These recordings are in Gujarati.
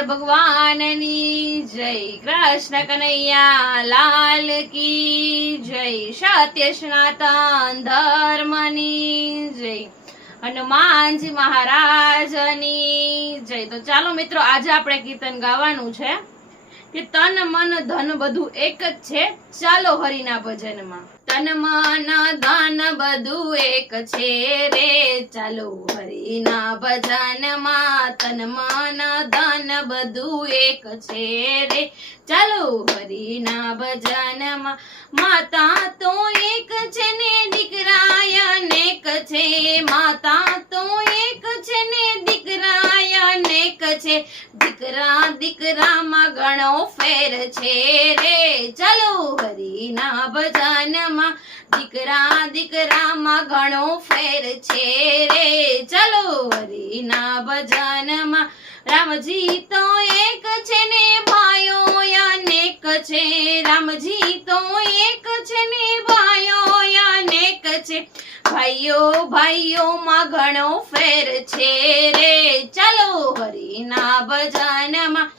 ભગવાનની જય. કૃષ્ણ કનૈયા, લાલ કી જય. સત્ય સનાતન ધર્મની જય. હનુમાનજી મહારાજની જય. તો ચાલો મિત્રો, આજે આપણે કીર્તન ગાવાનું છે. કે તન મન ધન બધું એક જ છે? ચાલો હરિના ભજનમાં. તન મન ધન બધું એક છે રે. ચાલો હરિના ભજનમાં તન મન ધન બધું એક છે રે. ચાલો હરિના ભજનમાં માતા તો એક છે ને દીકરા અનેક છે. માતા દીકરા દીકરામાં ઘણો ફેર છે રે. ચાલો હરિના ભજનમાં દીકરા દીકરામાં ઘણો ફેર છે રે. ચાલો હરિના ભજનમાં રામજી તો એક છે ને ભાઈઓ અનેક છે. રામજી તો એક છે ને ભાઈઓ અનેક છે. ભાઈઓ, ભાઈઓમાં ઘણો ફેર છે રે. ચાલો હરિના ભજનમાં.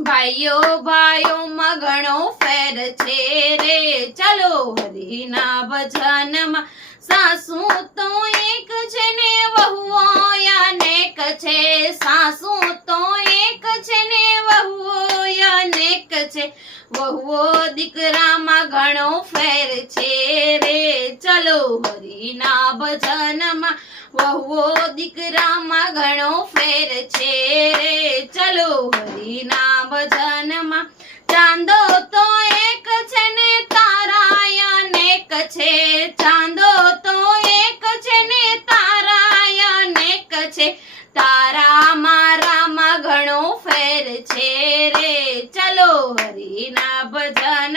ભાઈઓ, ભાઈઓમાં ઘણો ફેર છે રે. ચાલો હરિના ભજનમાં. સાસુ તો એક છે ને, વહુઓ અનેક છે. સાસુ તો એક છે ને, વહુઓ અનેક છે. વહુઓ દીકરામાં ઘણો ફેર છે રે. ચલો હરિના ભજનમાં વહુઓ દીકરામાં ઘણો ફેર છે રે. ચલો હરિના ભજનમાં ચાંદો તો એક છે ને તારા અનેક છે. ચાંદો તો એક છે ને તારા અનેક છે. તારા મારામાં ઘણો ફેર છે રે. ચલો હરિના ભજનમાં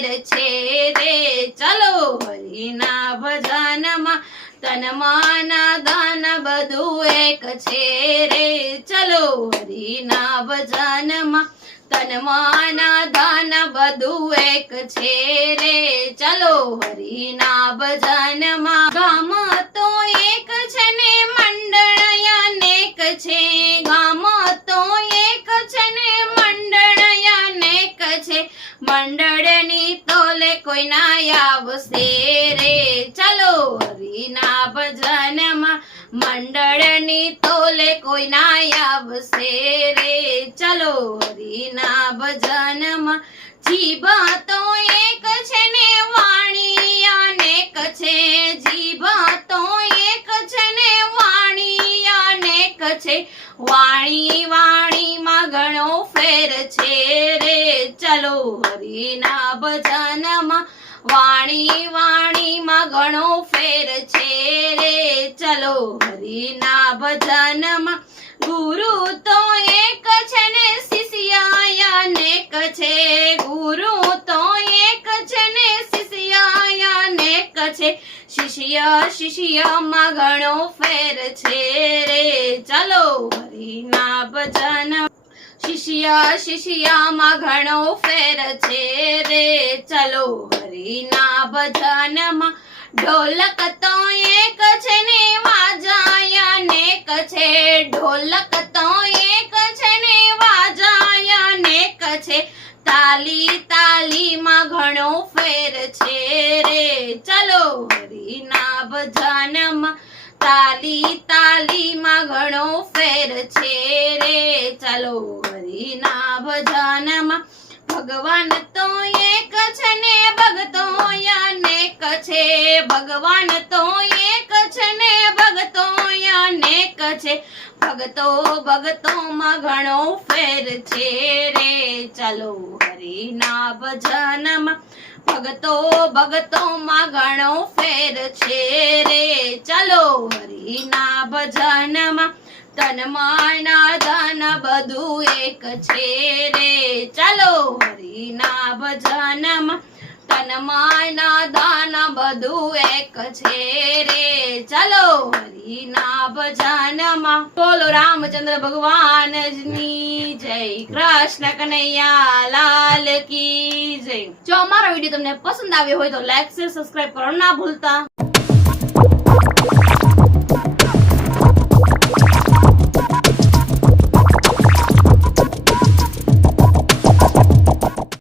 ફેર છે રે. ચલો હરિના ભજનમાં તન મન ધન બધું એક છે રે. ચલો હરિના ભજનમાં તન મન ધન બધું એક છે રે. ચલો હરિના ભજનમાં ગામ કોઈ ના આવશે રે? ચલો, હરિના ભજનમાં મંડળની તોલે કોઈ ના આવશે રે? ચલો, હરિના ભજનમાં જીભા તો એક છે ને વાણી, અનેક છે જીભા તો એક છે ને વાણી, અનેક છે વાણી, વાણીમાં ઘણો ફેર છે રે. ચલો હરિના ભજનમાં વાણી વાણીમાં ઘણો ફેર છે રે. ચલો હરિના ભજનમાં ગુરુ તો એક છે ને શિષ્ય અનેક છે. ગુરુ તો એક છે ને શિષ્ય અનેક છે. શિષ્ય શિષ્યમાં ઘણો ફેર છે રે. ચલો હરિના ભજન શિષ્ય શિષ્યામાં ઘણો ફેર છે રે. ચલો હરિના ભજનમાં ઢોલક તો એક છે ને વાજાય અનેક છે. ઢોલક તો એક છે ને વાજાય અનેક છે તાલી તાલીમાં ઘણો ફેર છે રે ચલો ભજનમાં તાલી તાલીમાં ઘણો ફેર છે રે. ચાલો હરિના ભજનમાં ભગવાન તો એક છે ને ભગતો અનેક છે. ભગવાન તો એક છે ને ભગતો અનેક છે. ભગતો ભગતોમાં ઘણો ફેર છે રે. ચાલો હરિના ભજનમાં ભગતો ભગતોમાં ઘણો ફેર છે રે. ચાલો હરિના ભજનમાં તન માના ધન બધું એક છે રે. ચાલો હરિના ભજનમાં તન મન ધન બધું એક છે રે. ચલો હરિના ભજનમાં બોલો રામચંદ્ર ભગવાનની જય. કૃષ્ણ કનૈયા લાલ કી જય. જો અમારો વીડિયો તમને પસંદ આવ્યો હોય તો લાઈક શેર સબસ્ક્રાઇબ કરવાનું ના ભૂલતા.